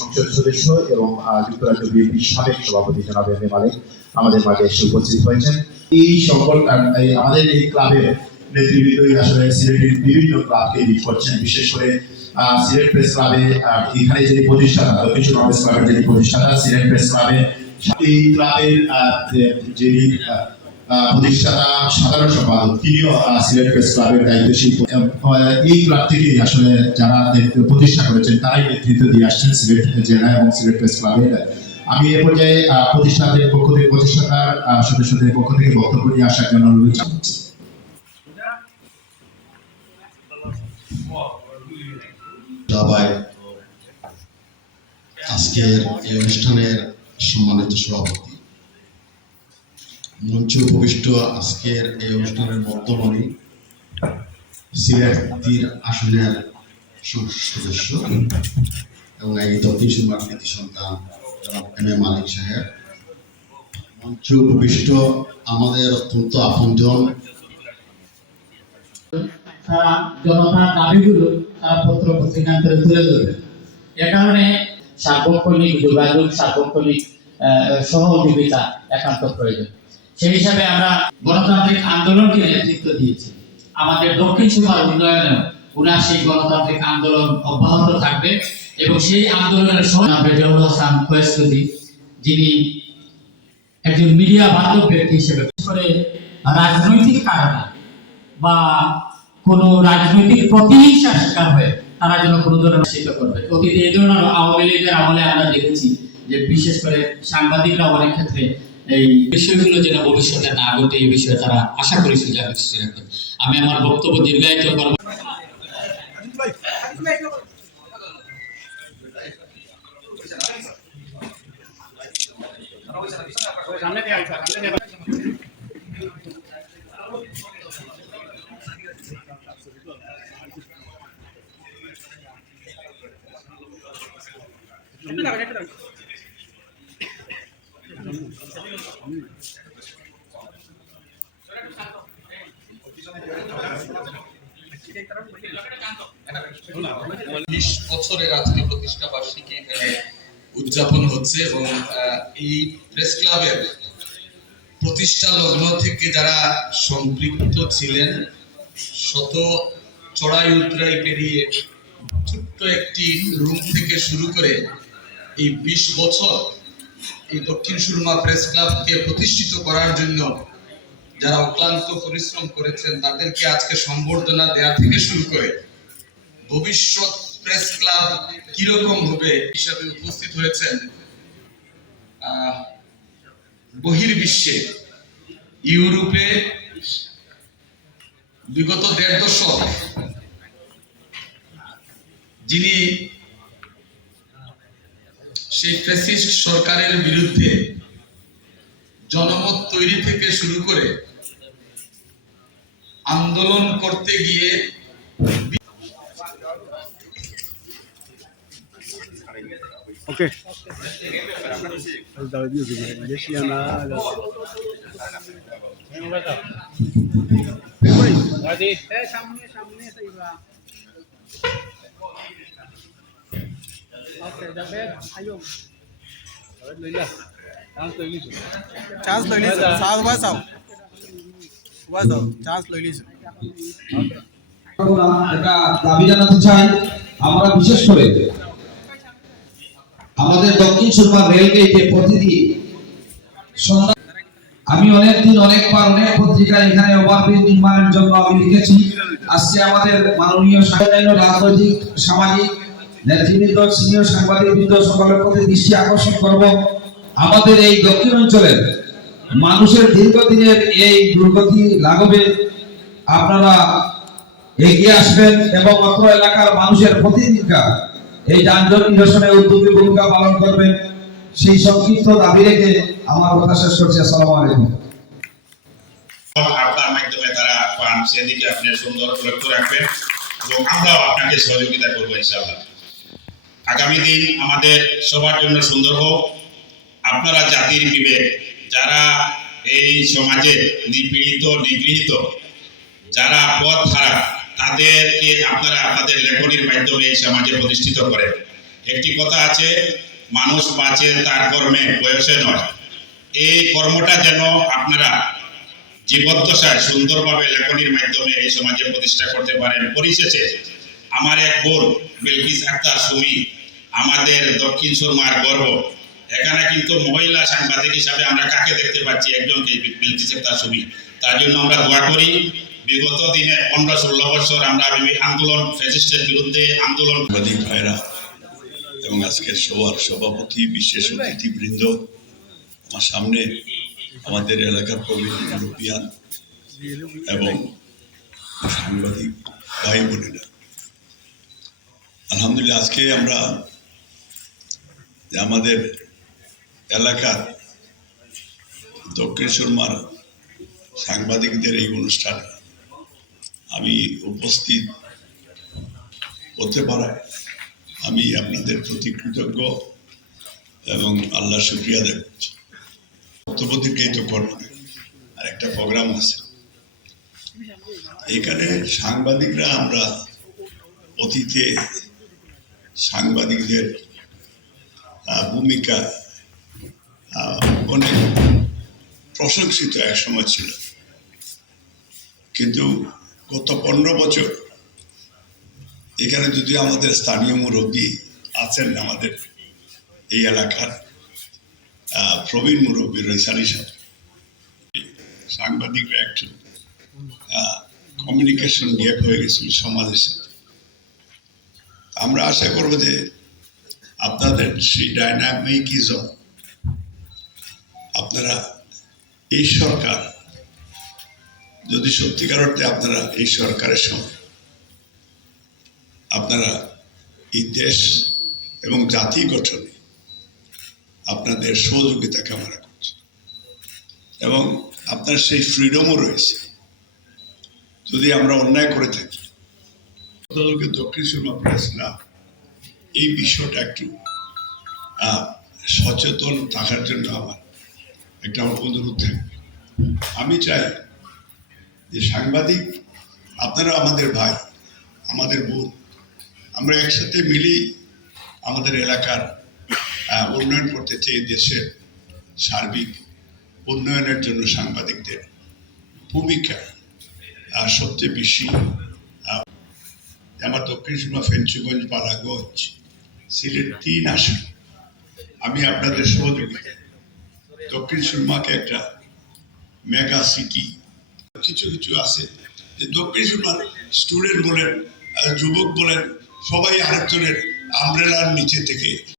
সংসদ সদস্য এবং যুক্তরাজ্য বিএনপির সাবেক সভাপতি জনাব এম এ মালিক আমাদের মাঝে এসে উপস্থিত হয়েছেন। এই সকল আমাদের এই ক্লাবের নেতৃবৃন্দই আসলে সিলেটের বিভিন্ন ক্লাবকে লিড করছেন, বিশেষ করে সিলেট প্রেস ক্লাবে এখানে যিনি প্রতিষ্ঠাতা, দক্ষিণ সুরমা প্রেস ক্লাবের যিনি প্রতিষ্ঠাতা, সিলেট প্রেস ক্লাবে এই ক্লাবের যিনি প্রতিষ্ঠাতা সাধারণ সম্পাদক, তিনিও সিলেট প্রেস ক্লাবের দায়িত্বশীল। এই ক্লাব থেকে আসলে যারা প্রতিষ্ঠা করেছেন তারাই নেতৃত্ব দিয়ে আসছেন সিলেট জেলা এবং সিলেট প্রেস ক্লাবের। আমি এ পর্যায়ে প্রতিষ্ঠাতাদের পক্ষ থেকে, প্রতিষ্ঠাতার সদস্যদের পক্ষ থেকে বক্তব্য নিয়ে আসার জন্য অনুরোধ জানাচ্ছি। আজকের এই অনুষ্ঠানের সম্মানিত সভাপতি, মঞ্চে উপবিষ্ট আজকের এই অনুষ্ঠানের মধ্যমণি, সিলেট 3 আসনের সদস্য এবং এই দক্ষিণ সুরমার কৃতি সন্তান এম এ মালিক সাহেব, মঞ্চে উপবিষ্ট আমাদের অত্যন্ত আপনজন জনতার দাবিগুলো তারা পত্র পত্রিকান্তরে তুলে ধরবে। এ কারণে সার্বক্ষণিক যোগাযোগ, সার্বক্ষণিক সহযোগিতা একান্ত প্রয়োজন। সেই হিসাবে আমরা গণতান্ত্রিক আন্দোলনকে নেতৃত্ব দিয়েছি। আমাদের দক্ষিণ সুরমার উন্নয়নেও উনার সেই গণতান্ত্রিক আন্দোলন অব্যাহত থাকবে এবং সেই আন্দোলনের সময় রেজাউল হাসান ফয়েজুদ্দি, যিনি একজন মিডিয়া বান্ধব ব্যক্তি হিসেবে করে রাজনৈতিক কারণে বা কোনো রাজনৈতিক প্রতিহিংসার শিকার হয়ে তারা যেন কোনো ধরনের শিক্ষিত করবে। অতীতে এই ধরনের আওয়ামী লীগের আমলে আমরা দেখেছি যে বিশেষ করে সাংবাদিকরা অনেক ক্ষেত্রে এই বিষয়গুলো যেন ভবিষ্যতে না ঘটে এই বিষয়ে তারা আশা করি সুযোগ সৃষ্টি রাখবেন। আমি আমার বক্তব্য দীর্ঘায়িত করব। বছরের আজকে প্রতিষ্ঠা বার্ষিকী এখানে উদযাপন হচ্ছে এবং এই প্রেস ক্লাবের প্রতিষ্ঠা লগ্ন থেকে যারা সম্পৃক্ত ছিলেন, শত চড়াই উতরাই পেরিয়ে ছোট্ট একটি রুম থেকে শুরু করে এই 20 বছর এই দক্ষিণ সুরমা প্রেস ক্লাবকে প্রতিষ্ঠিত করার জন্য যারা অক্লান্ত পরিশ্রম করেছেন তাদেরকে আজকে সম্বর্ধনা দেওয়া থেকে শুরু করে ভবিষ্যৎ প্রেস ক্লাব কিরকম হবে হিসাবে উপস্থিত হয়েছেন বহির্বিশ্বে, ইউরোপে বিগত 1.5 দশক যিনি সেই ফ্যাসিস্ট সরকারের বিরুদ্ধে জনমত তৈরি থেকে শুরু করে আন্দোলন করতে গিয়ে ওকে চান্স লৈ লিছো চান্স লৈ লিছো। একটা দাবি জানাতে চাই, আমরা বিশেষ করে আমাদের দক্ষিণ সুরমা রেলগেটে প্রতিদিন সন্ধ্যা, আমি অনেকদিন অনেকবার অনেক পত্রিকায় এখানে ওভারব্রিজ নির্মাণের জন্য আমি লিখেছি। আজকে আমাদের মাননীয় রাজনৈতিক সামাজিক নেতৃবৃন্দ, সিনিয়র সাংবাদিকবৃন্দ সকলের প্রতি দৃষ্টি আকর্ষণ করব, আমাদের এই দক্ষিণ অঞ্চলের মানুষের দীর্ঘদিনের এই দুর্গতি লাঘবে আপনারা এগিয়ে আসবেন এবং অত্র এলাকার মানুষের প্রতিদিনকার এই যানজট নিরসনে উদ্যোগী ভূমিকা পালন করবেন। সেই সংক্ষিপ্ত দাবি রেখে আমার কথা শেষ করছি। আসসালামু আলাইকুম। আপনার মাধ্যমে তারা পান সেদিকে আপনি সুন্দর লক্ষ্য রাখবেন এবং আমরাও আপনাকে সহযোগিতা করবো ইনশাআল্লাহ। আগামী দিন আমাদের সবার জন্য সুন্দর হোক। আপনারা জাতির বিবেক, যারা এই সমাজে নিপীড়িত নিগৃহীত, যারা পথ হারা, তাদেরকে আপনারা আপনাদের লেখনীর মাধ্যমে এই সমাজে প্রতিষ্ঠিত করেন একটি কথা আছে, মানুষ বাঁচে তার কর্মে, বয়সে নয়। এই কর্মটা যেন আপনারা জীবদ্দশায় সুন্দরভাবে লেখনীর মাধ্যমে এই সমাজে প্রতিষ্ঠা করতে পারেন। পরিশেষে আমার এক বোন বিলকিস আক্তার সুমি আমাদের দক্ষিণ সুরমার গর্ব। এখানে কিন্তু মহিলা সাংবাদিক হিসাবে আমরা কাকে দেখতে পাচ্ছি? একজনকে, বিলকিস আক্তার সুমি। তার জন্য আমরা দোয়া করি। বিগত দিনে 15-16 বছর আমরা আন্দোলন, ফ্যাসিস্টের বিরুদ্ধে আন্দোলন। সাংবাদিক ভাইরা এবং আজকের সবার সভাপতি, বিশেষ অতিথিবৃন্দ, আমার সামনে আমাদের এলাকার প্রবীণ মুরব্বিয়ান এবং সাংবাদিক ভাই বোনেরা, আলহামদুলিল্লাহ আজকে আমরা আমাদের এলাকার দক্ষিণ সুরমার সাংবাদিকদের এই অনুষ্ঠানে আমি উপস্থিত হতে পারায় আমি আপনাদের প্রতি কৃতজ্ঞ এবং আল্লাহ শুকরিয়া আদায় করছি। বক্তব্য দিকেই তো করবে, আর একটা প্রোগ্রাম আছে এখানে। সাংবাদিকরা আমরা অতীতে সাংবাদিকদের ভূমিকা অনেক প্রশংসিত এক সময় ছিল, কিন্তু গত 15 বছর এখানে যদি আমাদের স্থানীয় মুরব্বী আছেন, আমাদের এই এলাকার প্রবীণ মুরব্বী রইসালি সাহেব, সাংবাদিকরা একটু কমিউনিকেশন গ্যাপ হয়ে গেছিল সমাজের সাথে। আমরা আশা করবো যে আপনাদের সেই ডাইনামিকিজম আপনারা, এই সরকার যদি সত্যিকার অর্থে আপনারা এই সরকারের সঙ্গে আপনারা এই দেশ এবং জাতি গঠনে আপনাদের সহযোগিতা কামনা করছি, এবং আপনার সেই ফ্রিডমও রয়েছে। যদি আমরা অন্যায় করে থাকি, দক্ষিণ সুরমা প্রেস ক্লাব এই বিষয়টা একটু সচেতন থাকার জন্য আমার একটা অনুরোধ থাকবে। আমি চাই যে সাংবাদিক আপনারা আমাদের ভাই, আমাদের বোন, আমরা একসাথে মিলি আমাদের এলাকার উন্নয়ন করতে চাই। দেশের সার্বিক উন্নয়নের জন্য সাংবাদিকদের ভূমিকা সবচেয়ে বেশি। আমার দক্ষিণ সুরমা, ফেঞ্চুগঞ্জ, বালাগঞ্জ, সিলেট 3 আসন আমি আপনাদের সহযোগিতা দক্ষিণ সুরমাকে একটা মেগা সিটি। কিছু কিছু আছে যে দক্ষিণ সুরমার স্টুডেন্ট বলেন, যুবক বলেন, সবাই আরেকজনের আমব্রেলার নিচে থেকে